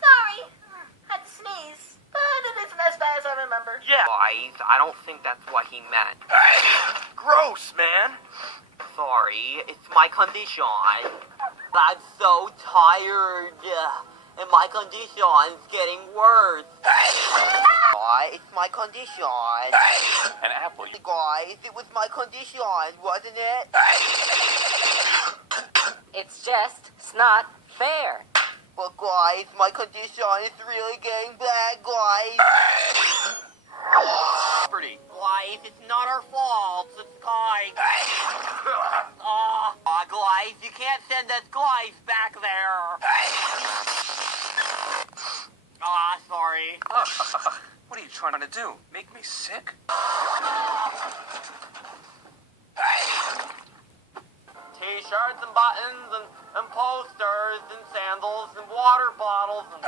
Sorry. Had to sneeze. But it isn't as bad as I remember. Yeah. Guys, I don't think that's what he meant. Gross, man. Sorry, it's my condition. I'm so tired. And my condition's getting worse. Guys, it's my condition. An apple. Guys, it was my condition, wasn't it? It's just, it's not fair. But guys, my condition is really getting bad, guys. Pretty. Guys, it's not our fault. It's guys. Guys, you can't send us guys back there. Sorry. What are you trying to do? Make me sick? T-shirts and buttons and posters and sandals and water bottles and